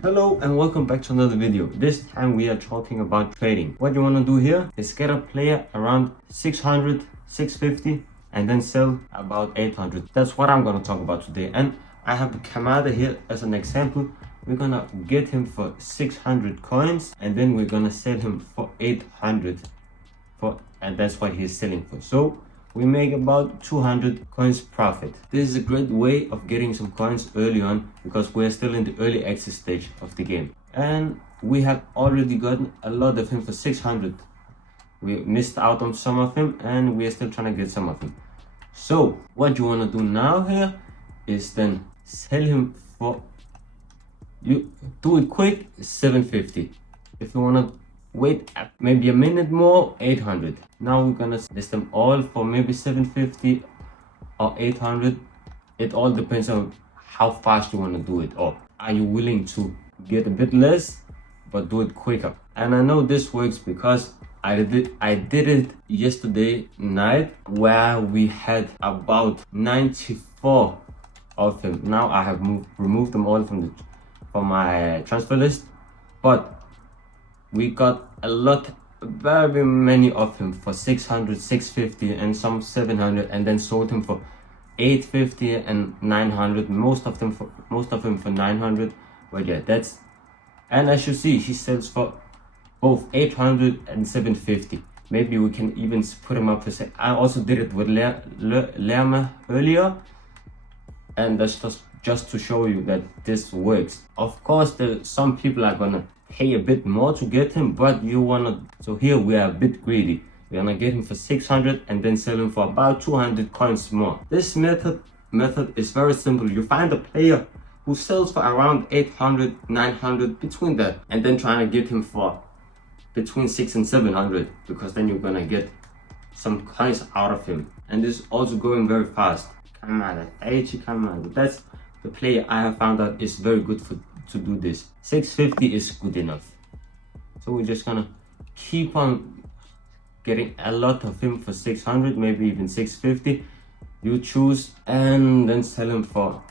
Hello and welcome back to another video. This time we are talking about trading. What you want to do here is get a player around 600, 650 and then sell about 800. That's what I'm going to talk about today. And I have the Kamada here as an example. We're going to get him for 600 coins and then we're going to sell him for 800 and that's what he's selling for. So we make about 200 coins profit. This is a great way of getting some coins early on because we're still in the early access stage of the game. And we have already gotten a lot of him for 600. We missed out on some of him and we are still trying to get some of him. So what you want to do now here is then sell him for, you do it quick, 750. If you want to wait maybe a minute more, 800. Now we're gonna list them all for maybe 750 or 800. It all depends on how fast you want to do it, or are you willing to get a bit less but do it quicker. And I know this works because I did it yesterday night where we had about 94 of them. Now I have removed them all from my transfer list, but we got a lot, very many of him for 600, 650 and some 700, and then sold him for 850 and 900. Most of them for 900. But yeah, that's, and as you see, he sells for both 800 and 750. Maybe we can even put him up for say. I also did it with Lerma earlier, and that's just to show you that this works. Of course, some people are gonna pay a bit more to get him, but you wanna, so here we are a bit greedy. We're gonna get him for 600 and then sell him for about 200 coins more. This method is very simple. You find a player who sells for around 800, 900, between that, and then trying to get him for between 600 and 700, because then you're gonna get some coins out of him. And this is also going very fast. Kamada, that's the player I have found out is very good to do this. 650 is good enough. So we're just gonna keep on getting a lot of him for 600, maybe even 650. You choose and then sell him for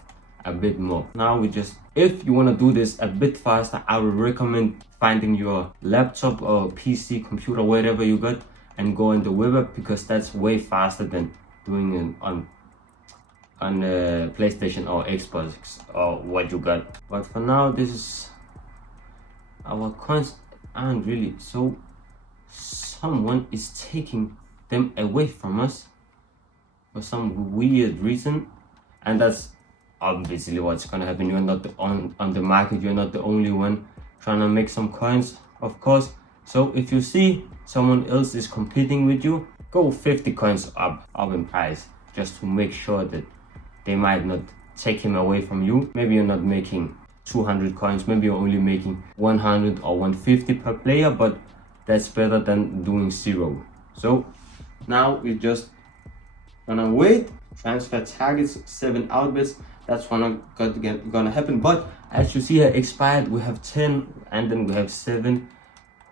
a bit more. Now we just, if you want to do this a bit faster, I would recommend finding your laptop or PC, computer, whatever you got, and go on the web app, because that's way faster than doing it on PlayStation or Xbox or what you got. But for now, this is our coins aren't really, so someone is taking them away from us for some weird reason, and that's obviously what's gonna happen. You're not on the market, you're not the only one trying to make some coins, of course. So if you see someone else is competing with you, go 50 coins up in price, just to make sure that they might not take him away from you. Maybe you're not making 200 coins, maybe you're only making 100 or 150 per player, but that's better than doing 0. So now we're just gonna wait. Transfer targets, 7 outbids. That's gonna happen. But as you see here, expired, we have 10 and then we have 7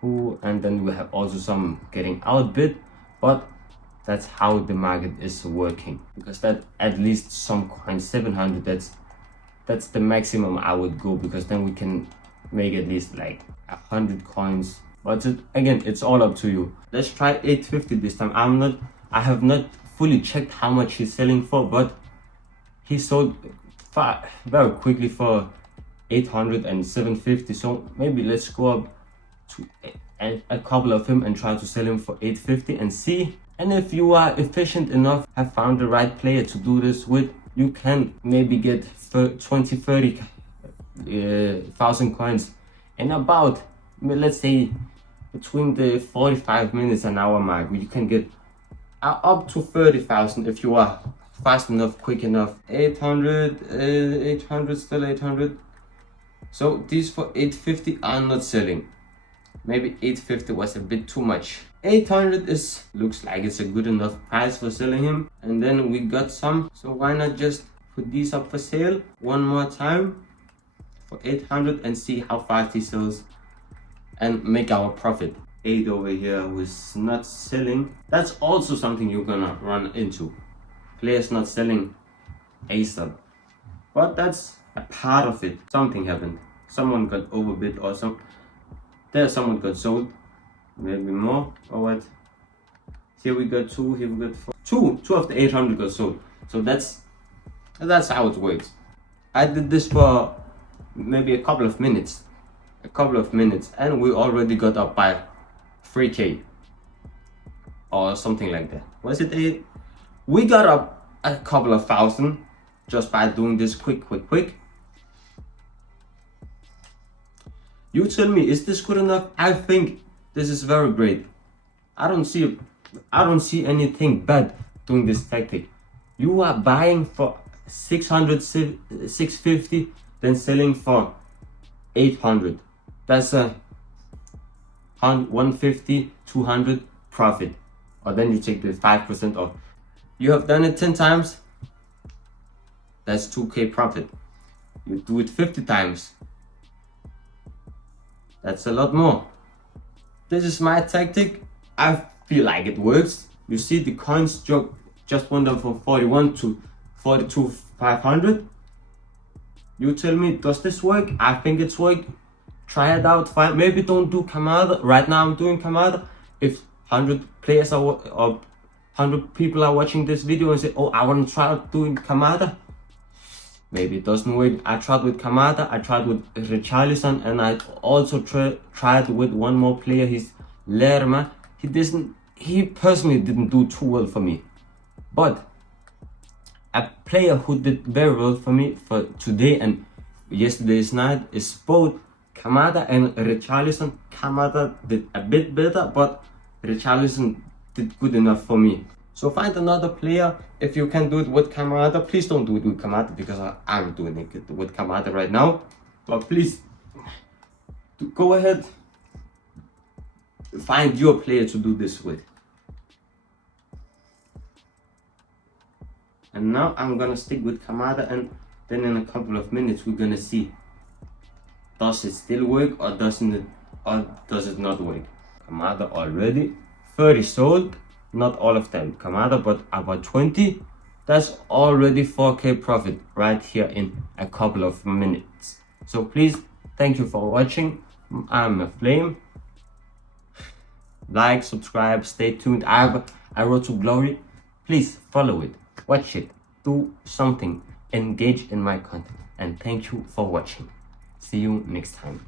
and then we have also some getting outbid. But that's how the market is working, because that at least some coins, 700, that's the maximum I would go, because then we can make at least like 100 coins. But again, it's all up to you. Let's try 850 this time. I have not fully checked how much he's selling for, but he sold very quickly for 800 and 750. So maybe let's go up to a couple of him and try to sell him for 850 and see. And if you are efficient enough, have found the right player to do this with, you can maybe get 20-30 thousand coins in about, let's say, between the 45 minutes and hour mark. You can get up to 30,000 if you are fast enough, quick enough. 800, still 800. So these for 850 are not selling. Maybe 850 was a bit too much. 800 looks like it's a good enough price for selling him. And then we got some, so why not just put these up for sale one more time for 800 and see how fast he sells and make our profit. 8 over here who's not selling. That's also something you're gonna run into. Players not selling ASAP. But that's a part of it. Something happened. someone got overbid or some. There someone got sold, maybe more or what. Here we got 2, here we got 4. Two of the 800 got sold. So that's how it works. I did this for maybe a couple of minutes, and we already got up by 3k or something like that. Was it 8? We got up a couple of thousand just by doing this quick. You tell me, is this good enough? I think this is very great. I don't see anything bad doing this tactic. You are buying for 600, 650, then selling for 800. That's a 150, 200 profit. Or then you take the 5% off. You have done it 10 times. That's 2k profit. You do it 50 times. That's a lot more. This is my tactic. I feel like it works. You see the coins just went up from 41 to 42,500. You tell me, does this work? I think it's work. Try it out. Fine. Maybe don't do Kamada. Right now I'm doing Kamada. If 100 players or 100 people are watching this video and say, oh, I want to try out doing Kamada. Maybe it doesn't work. I tried with Kamada, I tried with Richarlison, and I also tried with one more player. He's Lerma. He personally didn't do too well for me. But a player who did very well for me for today and yesterday's night is both Kamada and Richarlison. Kamada did a bit better, but Richarlison did good enough for me. So find another player. If you can do it with Kamada, please don't do it with Kamada because I'm doing it with Kamada right now. But please go ahead, find your player to do this with. And now I'm gonna stick with Kamada, and then in a couple of minutes we're gonna see, does it still work or does it not work. Kamada already 30 sold. Not all of them Kamada, but about 20. That's already 4k profit right here in a couple of minutes. So please, thank you for watching. I'm a flame. Like, subscribe, stay tuned. I have a road to glory. Please follow it, watch it, do something, engage in my content. And thank you for watching. See you next time.